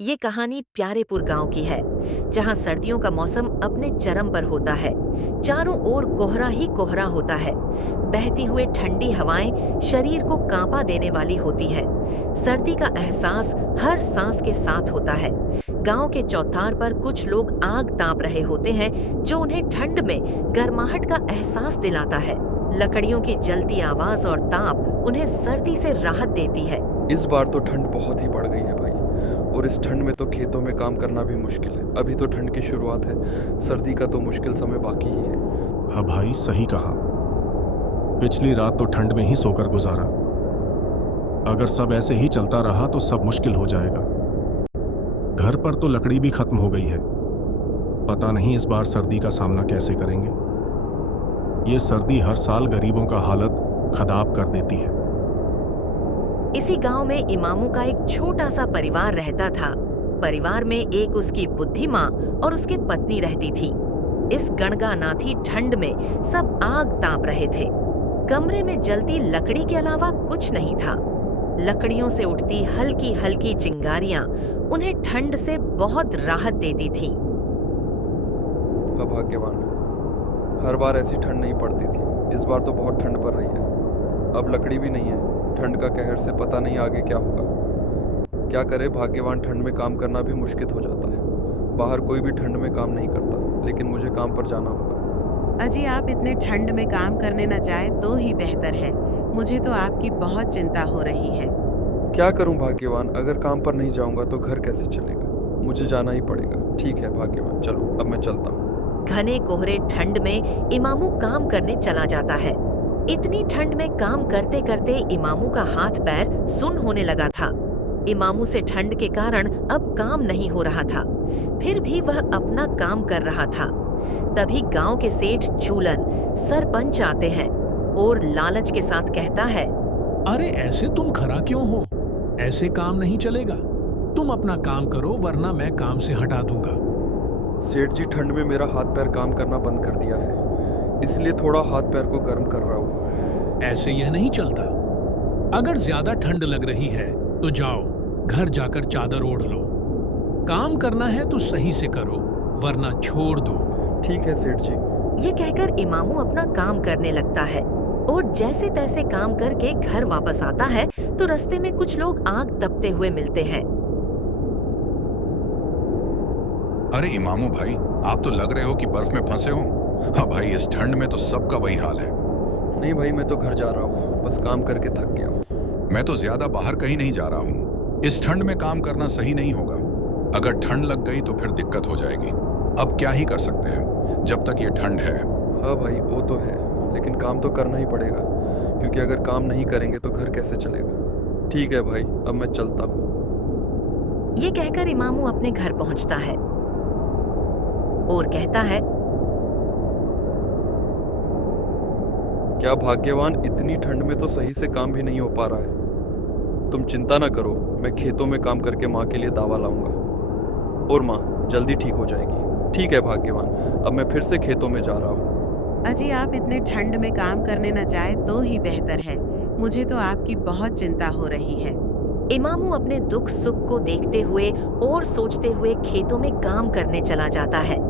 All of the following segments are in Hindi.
ये कहानी प्यारेपुर गांव की है, जहां सर्दियों का मौसम अपने चरम पर होता है। चारों ओर कोहरा ही कोहरा होता है। बहती हुए ठंडी हवाएं शरीर को कांपा देने वाली होती है। सर्दी का एहसास हर सांस के साथ होता है। गांव के चौतार पर कुछ लोग आग ताप रहे होते हैं, जो उन्हें ठंड में गर्माहट का एहसास दिलाता है। लकड़ियों की जलती आवाज और ताप उन्हें सर्दी से राहत देती है। इस बार तो ठंड बहुत ही बढ़ गई है भाई। और इस ठंड में तो खेतों में काम करना भी मुश्किल है। अभी तो ठंड की शुरुआत है, सर्दी का तो मुश्किल समय बाकी ही है। हाँ भाई, सही कहा। पिछली रात तो ठंड में ही सोकर गुजारा। अगर सब ऐसे ही चलता रहा तो सब मुश्किल हो जाएगा। घर पर तो लकड़ी भी खत्म हो गई है। पता नहीं इस बार सर्दी का सामना कैसे करेंगे। ये सर्दी हर साल गरीबों का हालत खराब कर देती है। इसी गांव में इमामू का एक छोटा सा परिवार रहता था। परिवार में एक उसकी बुद्धि माँ और उसके पत्नी रहती थी। इस गणगानाथी ठंड में सब आग ताप रहे थे। कमरे में जलती लकड़ी के अलावा कुछ नहीं था। लकड़ियों से उठती हल्की हल्की चिंगारियां उन्हें ठंड से बहुत राहत देती थी। भाग्यवान, हर बार ऐसी ठंड नहीं पड़ती थी। इस बार तो बहुत ठंड पड़ रही है। अब लकड़ी भी नहीं है। ठंड का कहर से पता नहीं आगे क्या होगा। क्या करे भाग्यवान, ठंड में काम करना भी मुश्किल हो जाता है। बाहर कोई भी ठंड में काम नहीं करता, लेकिन मुझे काम पर जाना होगा। अजी, आप इतने ठंड में काम करने न जाए तो ही बेहतर है। मुझे तो आपकी बहुत चिंता हो रही है। क्या करूं भाग्यवान, अगर काम पर नहीं जाऊंगा तो घर कैसे चलेगा। मुझे जाना ही पड़ेगा। ठीक है भाग्यवान, चलो अब मैं चलता हूँ। घने कोहरे ठंड में इमामू काम करने चला जाता है। इतनी ठंड में काम करते करते इमामू का हाथ पैर सुन्न होने लगा था। इमामू से ठंड के कारण अब काम नहीं हो रहा था, फिर भी वह अपना काम कर रहा था। तभी गांव के सेठ झूलन सरपंच आते हैं और लालच के साथ कहता है, अरे ऐसे तुम खरा क्यों हो? ऐसे काम नहीं चलेगा। तुम अपना काम करो, वरना मैं काम से हटा दूंगा। सेठ जी, ठंड में मेरा हाथ पैर काम करना बंद कर दिया है, इसलिए थोड़ा हाथ पैर को गर्म कर रहा हूँ। ऐसे यह नहीं चलता। अगर ज्यादा ठंड लग रही है तो जाओ, घर जाकर चादर ओढ़ लो। काम करना है तो सही से करो, वरना छोड़ दो। ठीक है सेठ जी। ये कहकर इमामू अपना काम करने लगता है और जैसे तैसे काम करके घर वापस आता है तो रास्ते में कुछ लोग आग तपते हुए मिलते हैं। अरे इमामू भाई, आप तो लग रहे हो कि बर्फ में फंसे हो। हाँ भाई, इस ठंड में तो सबका वही हाल है। नहीं भाई, मैं तो घर जा रहा हूँ, बस काम करके थक गया हूँ। मैं तो ज्यादा बाहर कहीं नहीं जा रहा हूँ। इस ठंड में काम करना सही नहीं होगा। अगर ठंड लग गई तो फिर दिक्कत हो जाएगी। अब क्या ही कर सकते हैं जब तक ये ठंड है। हाँ भाई, वो तो है, लेकिन काम तो करना ही पड़ेगा, क्योंकि अगर काम नहीं करेंगे तो घर कैसे चलेगा। ठीक है भाई, अब मैं चलता हूँ। ये कहकर इमामू अपने घर पहुंचता है और कहता है, क्या भाग्यवान, इतनी ठंड में तो सही से काम भी नहीं हो पा रहा है। तुम चिंता ना करो, मैं खेतों में काम करके माँ के लिए दवा लाऊंगा और माँ जल्दी ठीक हो जाएगी। ठीक है भाग्यवान, अब मैं फिर से खेतों में जा रहा हूँ। अजी, आप इतने ठंड में काम करने न जाए तो ही बेहतर है। मुझे तो आपकी बहुत चिंता हो रही है। इमामू अपने दुख सुख को देखते हुए और सोचते हुए खेतों में काम करने चला जाता है।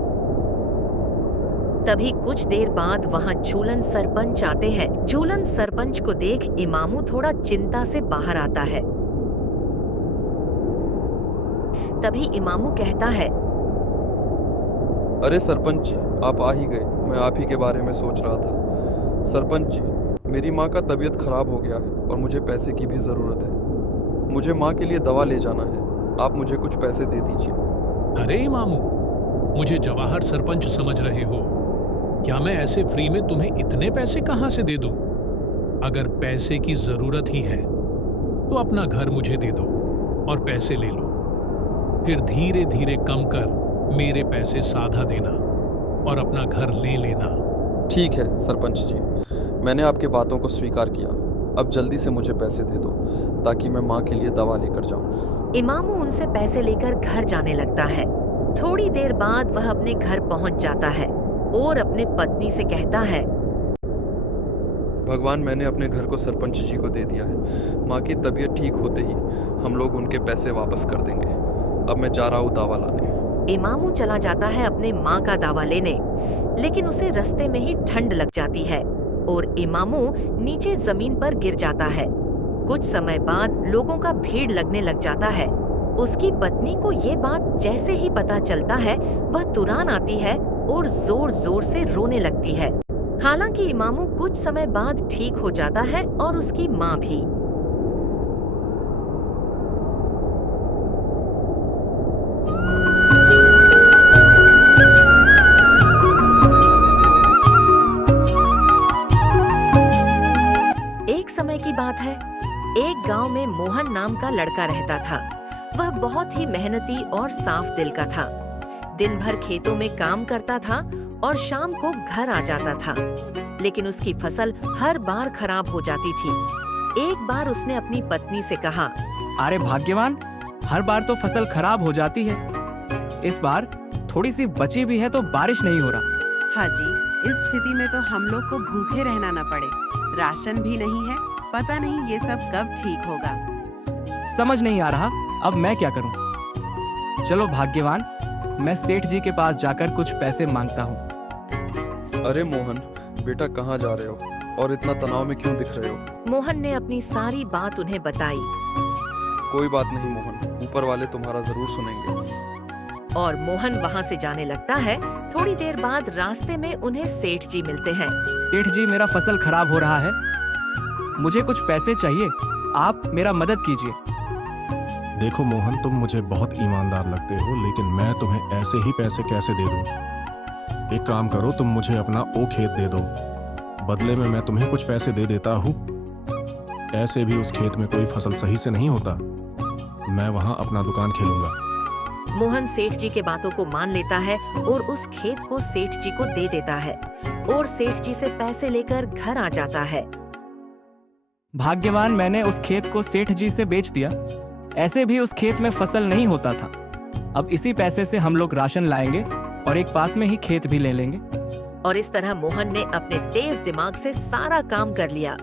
तभी कुछ देर बाद वहां झूलन सरपंच आते हैं। झूलन सरपंच को देख इमामू थोड़ा चिंता से बाहर आता है। तभी इमामू कहता है, अरे सरपंच जी, आप आ ही गए। मैं आप ही के बारे में सोच रहा था। सरपंच जी, मेरी माँ का तबीयत खराब हो गया है और मुझे पैसे की भी ज़रूरत है। मुझे माँ के लिए दवा ले जाना है। आप मुझे कुछ पैसे दे दीजिए। अरे इमामू, मुझे जवाहर सरपंच समझ रहे हो क्या? मैं ऐसे फ्री में तुम्हें इतने पैसे कहाँ से दे दूं? अगर पैसे की जरूरत ही है तो अपना घर मुझे दे दो और पैसे ले लो। फिर धीरे धीरे कम कर मेरे पैसे साधा देना और अपना घर ले लेना। ठीक है सरपंच जी, मैंने आपके बातों को स्वीकार किया। अब जल्दी से मुझे पैसे दे दो ताकि मैं माँ के लिए दवा लेकर जाऊँ। इमामू उनसे पैसे लेकर घर जाने लगता है। थोड़ी देर बाद वह अपने घर पहुंच जाता है और अपने पत्नी से कहता है, भगवान, मैंने अपने घर को सरपंच जी को दे दिया है। माँ की तबीयत ठीक होते ही हम लोग उनके पैसे वापस कर देंगे। अब मैं जा रहा हूँ दावा लाने। इमामू चला जाता है अपने माँ का दावा लेने, लेकिन उसे रास्ते में ही ठंड लग जाती है और इमामू नीचे जमीन पर गिर जाता है। कुछ समय बाद लोगों का भीड़ लगने लग जाता है। उसकी पत्नी को ये बात जैसे ही पता चलता है, वह तुरंत आती है और जोर जोर से रोने लगती है। हालांकि इमामू कुछ समय बाद ठीक हो जाता है और उसकी माँ भी। एक समय की बात है, एक गांव में मोहन नाम का लड़का रहता था। वह बहुत ही मेहनती और साफ दिल का था। दिन भर खेतों में काम करता था और शाम को घर आ जाता था, लेकिन उसकी फसल हर बार खराब हो जाती थी। एक बार उसने अपनी पत्नी से कहा, अरे भाग्यवान, हर बार तो फसल खराब हो जाती है, इस बार थोड़ी सी बची भी है तो बारिश नहीं हो रहा। हाँ जी, इस स्थिति में तो हम लोग को भूखे रहना न पड़े। राशन भी नहीं है, पता नहीं ये सब कब ठीक होगा। समझ नहीं आ रहा अब मैं क्या करूं। चलो भाग्यवान, मैं सेठ जी के पास जाकर कुछ पैसे मांगता हूं। अरे मोहन, बेटा कहाँ जा रहे हो और इतना तनाव में क्यों दिख रहे हो? मोहन ने अपनी सारी बात उन्हें बताई कोई बात नहीं मोहन, ऊपर वाले तुम्हारा जरूर सुनेंगे। और मोहन वहाँ से जाने लगता है। थोड़ी देर बाद रास्ते में उन्हें सेठ जी मिलते हैं। सेठ जी, मेरा फसल खराब हो रहा है, मुझे कुछ पैसे चाहिए, आप मेरा मदद कीजिए। देखो मोहन, तुम मुझे बहुत ईमानदार लगते हो, लेकिन मैं तुम्हें ऐसे ही पैसे कैसे दे दूं? एक काम करो, तुम मुझे अपना वो खेत दे दो, बदले में मैं तुम्हें कुछ पैसे दे देता हूँ। ऐसे भी उस खेत में कोई फसल सही से नहीं होता, मैं वहाँ अपना दुकान खेलूंगा। मोहन सेठ जी के बातों को मान लेता है और उस खेत को सेठ जी को दे देता है और सेठ जी से पैसे लेकर घर आ जाता है। भाग्यवान, मैंने उस खेत को सेठ जी से बेच दिया। ऐसे भी उस खेत में फसल नहीं होता था। अब इसी पैसे से हम लोग राशन लाएंगे और एक पास में ही खेत भी ले लेंगे। और इस तरह मोहन ने अपने तेज दिमाग से सारा काम कर लिया।